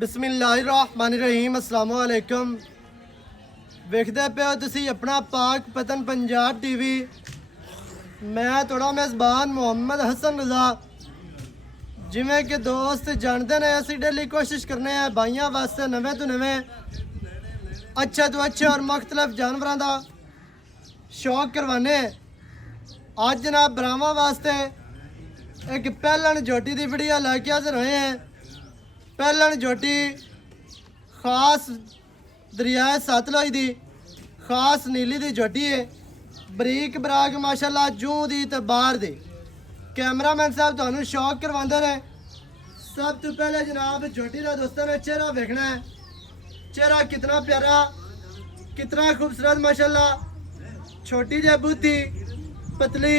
बिस्मिल्लाहिर्रहमानिर्रहीम अस्सलाम वालेकुम। ਵੇਖਦੇ ਪਿਓ ਤੁਸੀਂ ਆਪਣਾ ਪਾਕ ਪਤਨ ਪੰਜਾਬ ਟੀਵੀ। ਮੈਂ ਤੁਹਾਡਾ ਮੇਜ਼ਬਾਨ ਮੁਹੰਮਦ ਹਸਨ ਰਜ਼ਾ। ਜਿਵੇਂ ਕਿ ਦੋਸਤ ਜਾਣਦੇ ਨੇ ਅਸੀਂ ਡੇਲੀ ਕੋਸ਼ਿਸ਼ ਕਰਨੇ ਆ ਭਾਈਆਂ ਵਾਸਤੇ ਨਵੇਂ ਤੋਂ ਨਵੇਂ ਅੱਛੇ ਤੋਂ ਅੱਛੇ ਔਰ ਮੁxtਲਫ ਜਾਨਵਰਾਂ ਦਾ ਸ਼ੌਕ ਕਰਵਾने। ਅੱਜ ਜਨਾਬ ਬਰਾਵਾਂ ਵਾਸਤੇ ਇੱਕ ਪਹਿਲਣ ਝੋਟੀ ਦੀ ਵੀਡੀਓ ਲੈ ਕੇ ਹਾਜ਼ਰ ਹੋਏ हैं। ਪਹਿਲਣ ਝੋਟੀ ਖਾਸ दरिया सतलुज की खास नीली की झोटी है। बरीक बराक माशाल्लाह जूं दी ते बाहर दी। कैमरामैन साहब तुहानू शौक करवांदे ने। सब तो पहले जनाब झोटी का दोस्तों ने चेहरा देखना है। चेहरा कितना प्यारा कितना खूबसूरत माशाल्लाह। छोटी जी बूथी पतली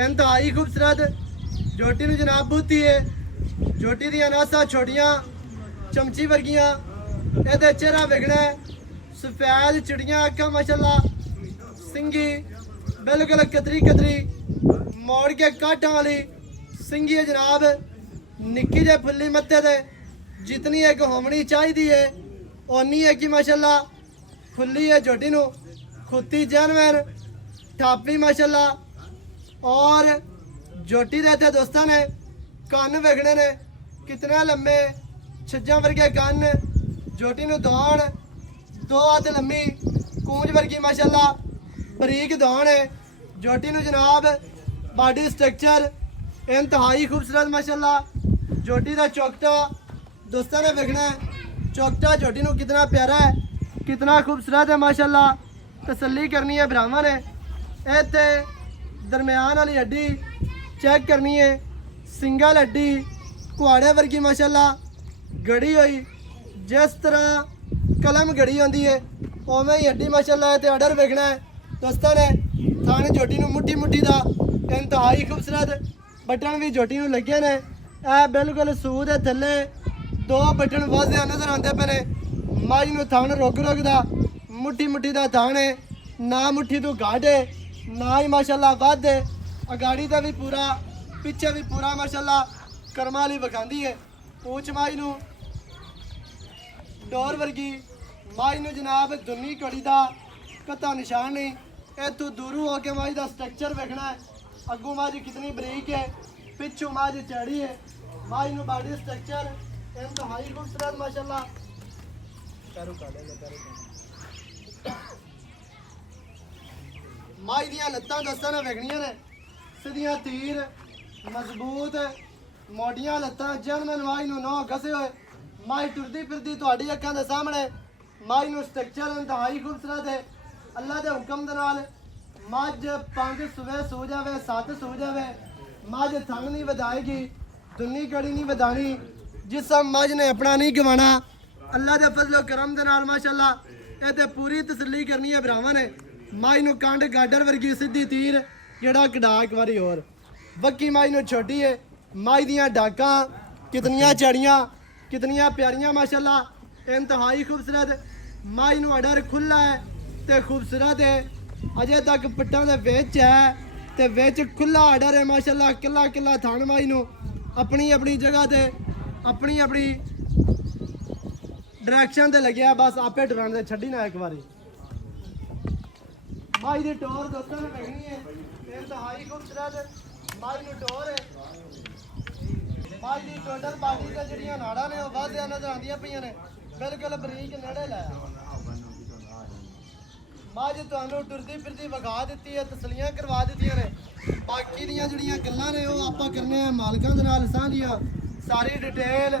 इंतहाई खूबसूरत झोटी नू जनाब बूथी है। झोटी दी नासा छोटियां चमची वर्गियां। ਇਹਦੇ ਚਿਹਰਾ ਵੇਖਣਾ ਸਫੈਦ ਚਿੜੀਆਂ ਅੱਖਾਂ ਮਾਸ਼ਾਅੱਲਾ। ਸਿੰਗੀ ਬਿਲਕੁਲ ਕਤਰੀ ਕਤਰੀ ਮੋੜ ਕੇ ਕਾਟਾਂ ਵਾਲੀ ਸਿੰਗੀ ਹੈ ਜਨਾਬ। ਨਿੱਕੀ ਜਿਹੀ ਫੁੱਲੀ ਮੱਥੇ ਤੇ ਜਿਤਨੀ ਇੱਕ ਹੋਣੀ ਚਾਹੀਦੀ ਹੈ ਓਨੀ ਹੈ ਕਿ ਮਾਸ਼ਾਅੱਲਾ ਫੁੱਲੀ ਹੈ ਝੋਟੀ ਨੂੰ। ਖੁੱਤੀ ਜਾਨਵਰ ਠਾਪੀ ਮਾਸ਼ਾਅੱਲਾ। ਔਰ ਝੋਟੀ ਦੇ ਇੱਥੇ ਦੋਸਤਾਂ ਨੇ ਕੰਨ ਵੇਖਣੇ ਨੇ ਕਿਤਨੇ ਲੰਮੇ ਛੱਜਾਂ ਵਰਗੇ ਕੰਨ। झोटी नू दौड़ दो हाथ लम्मी कूंज वर्गी माशाल्लाह बरीक दौड़ है। झोटी नू जनाब बॉडी स्ट्रक्चर इंतहाई खूबसूरत माशाल्लाह। झोटी का चौकटा दोस्तों ने वेखना है। चौकटा झोटी नू कितना प्यारा है कितना खूबसूरत है माशाल्लाह। तसल्ली करनी है भरावां ने। इत्थे दरम्यान वाली हड्डी चेक करनी है। सिंगल हड्डी कुहाड़े वर्गी माशाल्लाह गड़ी हुई। जिस तरह कलम घड़ी होती है उवें ही हड्डी माशाल्लाह ते आर्डर वेखना है दोस्तों ने। थाने झोटी नू मुट्ठी मुट्ठी दा इंतहाई खूबसूरत बटन भी झोटी नू लगे ने। ए बिल्कुल सूह दे थल्ले दो बटन वाजे नजर आते पे ने। माई नू थान रुक दा मुट्ठी मुट्ठी दा थान है ना मुट्ठी तो घाट है ना ही माशाल्लाह वध है। अगाड़ी दा भी पूरा पिछे भी पूरा माशाल्लाह कर्मा वाली विखांदी है। पूछ माई नू डोर वर्गी माई नू जनाब दुनी कड़ी का कता निशान नहीं। इतों दूरों होके माई का स्ट्रक्चर वेखना है। अगू माई कितनी बरीक है पिछू माई चौड़ी है। माई नू बॉडी स्ट्रक्चर इंतहाई खूबसूरत माशाल्लाह। माई दियां लत्तां दोस्तां ने वेखनियां ने सीधियां तीर मजबूत मोटियां लत्तां जनमन माई नू नौ घसे होए। माई टुरदी फिरदी तुहाडी अखां दे सामने माई नू स्ट्रक्चर इंतहाई खूबसूरत है। अल्लाह दे हुक्म दे नाल मझ 5 सुबह सो जावे 7 सो जावे मझ थंग नहीं वधाएगी दुनी कड़ी नहीं वधानी। जिसम मझ ने अपना नहीं गवाना अल्लाह दे फजलो करम दे नाल माशाल्लाह। ये ते पूरी तसल्ली करनी है भरावां ने। माई नू कंड गाडर वर्गी सीधी तीर जेड़ा कढा एक बारी होर। वक्की माई नू छोटी है। माई दियां डाकां कितनियां चढ़ियां कितनियां प्यारियां माशाल्लाह इंतहाई खूबसूरत। माई नू अडर खुला है ते खूबसूरत है। अजे तक पट्टां दे विच है ते विच खुला अडर है माशाल्लाह। किला किला थान माई नू अपनी अपनी जगह ते अपनी अपनी डायरेक्शन ते लग्या बस आपे डराने दे छड्डी ना एक बारी। माई दी टोर दोस्तों ने वेखनी है इंतहाई खूबसूरत। माई नू टोर है माई दी टोटल बाडी ते जड़ियां नाड़ा ने वो वाधिया नजर आंदियां पईयां ने बिल्कुल बरीक नेड़े लाया। मझ तुहानू टुरदी फिरदी विखा दित्ती है तसलियां करवा दित्तियां ने। बाकी दियां जड़ियां गल्लां ने वो आपां करने आ मालकां दे नाल सांझियां। सारी डिटेल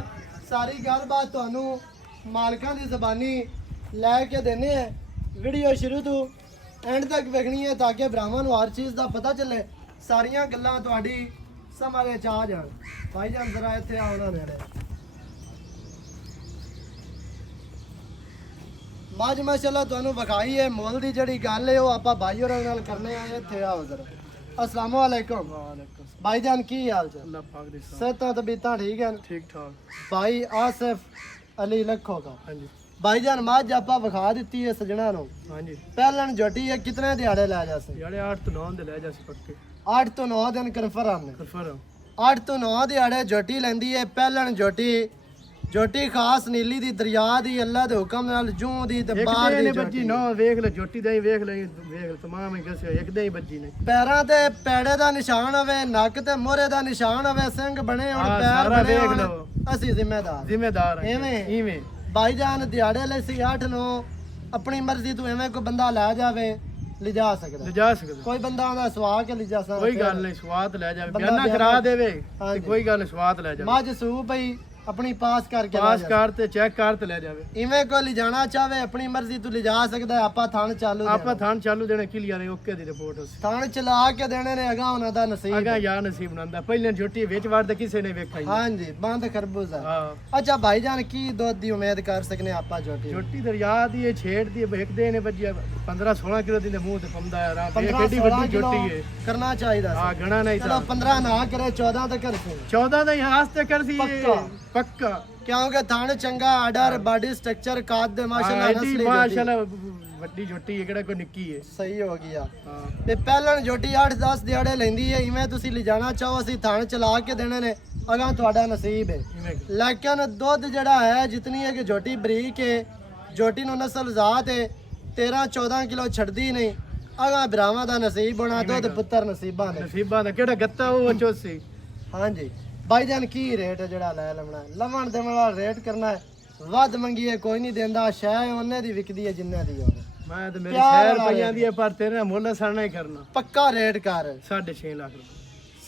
सारी गलबात तुहानू मालकां दी ज़बानी लै के देने हैं। वीडियो शुरू तो एंड तक वेखनी है ताकि भरावां नू हर चीज़ दा पता चले। सारियां गल्लां तुहाडी समझ च आ जान। भाई जान जरा इत्थे आओ ना नेड़े। मझ माशाल्लाह तुहानू विखाई है मुल दी जड़ी गल है वो आपां भाई होरां नाल करने आ। इत्थे आओ जरा। अस्सलाम वालेकुम। भाई जान की हाल च? अल्लाह पाक दी सेहतां तबीयतां ठीक हैं? ठीक ठाक। भाई आसिफ अली लखो का। हां जी भाई जान मझ आपां विखा दित्ती है सजना नू। हां जी पहलन झोटी है कितने दिहाड़े लै जासे? दिहाड़े 8 तो 9 दे लै जासे पक्के। 8 तो 9 दिन कन्फर्म है। 8 तो 9 दिहाड़े झोटी लेंदी है। पहलन झोटी ਜੋਟੀ ਖਾਸ ਨੀਲੀ ਦੀ ਦਰਿਆ ਦੀ ਅੱਲਾ ਦੇ ਹੁਕਮ ਨਾਲ ਜੂੰ ਦੀ ਤੇ ਬਾਹਰ ਦੀ ਨੇ ਬੱਜੀ ਜੋਟੀ। ਨਾ ਵੇਖ ਲੈ ਜੋਟੀ ਦਾ ਹੀ ਵੇਖ ਲੈ ਤਮਾਮ ਹੀ ਗਸਿਆ ਇੱਕ ਦੇ ਹੀ ਬੱਜੀ ਨੇ ਪੈਰਾਂ ਤੇ ਪੈੜੇ ਦਾ ਨਿਸ਼ਾਨ ਹੋਵੇ, ਨੱਕ ਤੇ ਮੋਹਰੇ ਦਾ ਨਿਸ਼ਾਨ ਹੋਵੇ, ਸਿੰਘ ਬਣੇ ਹੋਣ, ਹਾਂ, ਪੈਰ ਸਾਰਾ ਬਣੇ ਵੇਖ ਹੋਣ, ਲਓ। ਅਸੀਂ ਜ਼ਿੰਮੇਦਾਰ ਹਾਂ ਐਵੇਂ? ਇਵੇਂ ਭਾਈਜਾਨ ਦਿਹਾੜੇ ਲਈ ਸੀ 8-9 ਆਪਣੀ ਮਰਜ਼ੀ ਤੋਂ ਐਵੇਂ ਕੋਈ ਬੰਦਾ ਲੈ ਜਾਵੇ ਲਿਜਾ ਸਕਦਾ। ਲਿਜਾ ਸਕਦਾ ਕੋਈ ਬੰਦਾ ਉਹਦਾ ਸਵਾ ਕੇ ਲਿਜਾ ਸਕਦਾ। ਕੋਈ ਗੱਲ ਨਹੀਂ ਸਵਾਦ ਲੈ ਜਾਵੇ ਬੰਦਾ ਬਿਆਨਾ ਬਿਆਨਾ ਕਰਾ ਦੇਵੇ ਹਾਂਜੀ। ਤੇ ਕੋਈ ਗੱਲ ਨਹੀਂ ਸਵਾਦ ਲੈ ਜਾਵੇ ਮੱਝ ਸੂ ਪਈ ਆਪਣੀ ਪਾਸ ਕਰਕੇ ਪਾਸ ਲੈ ਜਾ। ਕਰ ਤੇ ਚੈੱਕ ਕਰ ਤੇ ਲੈ ਜਾਵੇ ਇਵੇਂ ਕੋਈ ਲਿਜਾਣਾ ਚਾਹਵੇ ਆਪਣੀ ਮਰਜ਼ੀ ਤੋਂ ਲਿਜਾ ਸਕਦਾ ਹੈ। ਆਪਾਂ ਥਣ ਚਾਲੂ ਆਪਾਂ ਥਾਣ ਚਾਲੂ ਦੇਣੇ ਕਿਲੀਆਂ ਨੇ ਓਕੇ ਦੀ ਰਿਪੋਰਟ ਉਸ ਥਣ ਚਲਾ ਕੇ ਦੇਣੇ ਨੇ ਅਗਾ ਉਹਨਾਂ ਦਾ ਨਸੀਬ। ਅਗਾ ਯਾਰ ਨਸੀਬ ਨੰਦਾ ਪਹਿਲੇ ਝੋਟੀ ਵਿੱਚ ਵੜਦੇ ਕਿਸੇ ਨੇ ਵੇਖਾ ਹੀ ਨਹੀਂ। ਹਾਂਜੀ ਬੰਦ ਖਰਬੂਜ਼ਾ। ਹਾਂ ਅੱਛਾ ਭਾਈਜਾਨ ਕੀ ਦੁੱਧ ਦੀ ਉਮੀਦ ਕਰ ਸਕਨੇ ਆਪਾਂ ਝੋਟੀ? ਝੋਟੀ ਦਰਿਆ ਦੀ ਇਹ ਛੇੜ ਦੀ ਵੇਖਦੇ ਨੇ ਬੱਜੀ 15-16 ਕਿਲੋ ਦੀ ਦੇ ਮੂੰਹ ਤੇ ਪੰਦਾ ਆ ਰਾਮ ਇਹ 15 ਕਿੱਡੀ 16 ਵੱਡੀ ਕਿਲੋ ਝੋਟੀ ਹੈ ਕਰਨਾ ਚਾਹੀਦਾ ਹਾਂ ਸੀ। ਗਣਾ ਨਹੀਂ ਚਲੋ 15 ਨਾ ਕਰੇ 14 ਤੱਕ ਕਰ ਸੀ 14 ਦਾ ਹੀ ਹਾਸ ਤੇ ਕਰ ਸੀ ਪੱਕਾ। ਪੱਕਾ ਕਿਉਂਕਿ ਥਣ ਚੰਗਾ ਆਰਡਰ ਬਾਡੀ ਸਟਰਕਚਰ ਕਾਦ ਦੇ ਮਾਸ਼ਾਅੱਲਾ ਐਡੀ ਨਸਲੀ ਮਾਸ਼ਾਅੱਲਾ ਵੱਡੀ ਝੋਟੀ ਹੈ ਕਿਹੜਾ ਕੋਈ ਨਿੱਕੀ ਹੈ ਸਹੀ ਹੋ ਗਿਆ। ਹਾਂ ਤੇ ਪਹਿਲਣ ਜੋਟੀ 8-10 ਦਿਹਾੜੇ ਲੈਂਦੀ ਹੈ। ਇਵੇਂ ਤੁਸੀਂ ਲਿਜਾਣਾ ਚਾਹੋ ਅਸੀਂ ਥਣ ਚਲਾ ਕੇ ਦੇਣੇ ਨੇ ਅਗਾ ਤੁਹਾਡਾ ਨਸੀਬ ਹੈ। ਇਵੇਂ ਲੇਕਿਨ ਦੁੱਧ ਜਿਹੜਾ ਹੈ ਜਿਤਨੀ ਹੈ ਕਿ ਜੋਟੀ ਬਰੀਕ ਹੈ, ਜੋਟੀ ਨੂੰ ਨਸਲ ਜ਼ਾਤ ਹੈ, 13-14 ਕਿਲੋ ਛੱਡਦੀ ਨਹੀਂ। ਅਗਾ ਭਰਾਵਾਂ ਦਾ ਨਸੀਬ ਹੋਣਾ ਦੁੱਧ ਪੁੱਤਰ ਨਸੀਬਾਂ ਦੇ। ਨਸੀਬਾਂ ਦਾ ਕਿਹੜਾ ਗੱਤਾ ਉਹ ਚੋਸੀ ਹਾਂਜੀ ਭਾਈਜਾਨ ਕੀ ਰੇਟ ਹੈ ਜਿਹੜਾ ਲੈ ਲਵਣਾ? ਲਵਣ ਦੇਵਣ ਵਾਲਾ ਰੇਟ ਕਰਨਾ ਹੈ। ਵੱਧ ਮੰਗੀਏ ਕੋਈ ਨਹੀਂ ਦਿੰਦਾ, ਸ਼ੈ ਉਹਨੇ ਦੀ ਵਿਕਦੀ ਹੈ ਜਿੰਨੇ ਦੀ ਹੋਵੇ। ਮੈਂ ਤੇ ਮੇਰੀ ਪਿਆਰ ਸ਼ਹਿਰ ਵਾਲਾ ਪਈਆਂ ਦੀ ਹੈ, ਪਰ ਤੇਰੇ ਨਾਲ ਮੁੱਲ ਸਰਨਾ ਹੀ ਕਰਨਾ ਪੱਕਾ ਰੇਟ ਕਰ 6.5 ਲੱਖ ਰੁਪਏ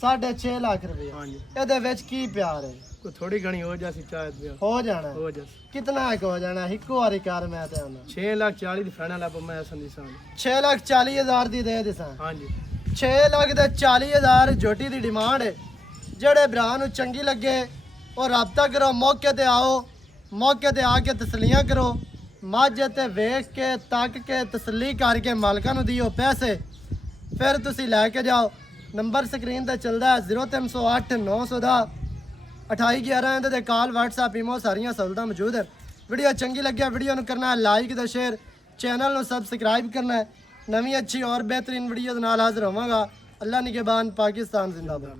6.5 ਲੱਖ ਰੁਪਏ। ਹਾਂਜੀ ਇਹਦੇ ਵਿੱਚ ਕੀ ਪਿਆਰ ਹੈ? ਕੋਈ ਥੋੜੀ ਘਣੀ ਹੋ ਜਾਸੀ ਚਾਹਤ ਵੀ ਹੋ ਜਾਣਾ ਹੋ ਜਾ ਕਿਤਨਾ ਕੁ ਹੋ ਜਾਣਾ? ਇੱਕੋ ਵਾਰੀ ਕਰ ਮੈਂ ਤੇ ਆਉਣਾ 6,40,000 ਦੀ ਫਾਈਨਲ ਆਪ ਮੈਂ ਸੰਦੀਸਾਂ 6,40,000 ਦੀ ਦੇ ਦਿਸਾਂ। ਹਾਂਜੀ 6 ਲੱਖ ਤੇ 40,000 ਜੋਟੀ ਦੀ ਡਿਮਾਂਡ ਹੈ। ਜਿਹੜੇ ਭਰਾ ਨੂੰ ਚੰਗੀ ਲੱਗੇ ਉਹ ਰਾਬਤਾ ਕਰੋ, ਮੌਕੇ ਤੇ ਆਓ, ਮੌਕੇ ਤੇ ਆ ਕੇ ਤਸਲੀਆਂ ਕਰੋ। ਮੱਝ ਤੇ ਵੇਖ ਕੇ ਤੱਕ ਕੇ ਤਸੱਲੀ ਕਰਕੇ ਮਾਲਕਾਂ ਨੂੰ ਦਿਓ ਪੈਸੇ, ਫਿਰ ਤੁਸੀਂ ਲੈ ਕੇ ਜਾਓ। ਨੰਬਰ ਸਕਰੀਨ ਤੇ ਚੱਲਦਾ ਹੈ 0308 900 ਦਾ 2811 ਇਹਦੇ ਤੇ ਕਾਲ WhatsApp ਈਮੋ ਸਾਰੀਆਂ ਸਹੂਲਤਾਂ ਮੌਜੂਦ ਹੈ। ਵੀਡੀਓ ਚੰਗੀ ਲੱਗਿਆ ਵੀਡੀਓ ਨੂੰ ਕਰਨਾ ਹੈ ਲਾਈਕ ਤੇ ਸ਼ੇਅਰ, ਚੈਨਲ ਨੂੰ ਸਬਸਕ੍ਰਾਈਬ ਕਰਨਾ ਹੈ। ਨਵੀਂ ਅੱਛੀ ਔਰ ਬਿਹਤਰੀਨ ਵੀਡੀਓ ਦੇ ਨਾਲ ਹਾਜ਼ਰ ਹੋਵਾਂਗਾ। ਅੱਲਾ ਨਿਗਹਿਬਾਨ, ਪਾਕਿਸਤਾਨ ਜ਼ਿੰਦਾਬਾਦ।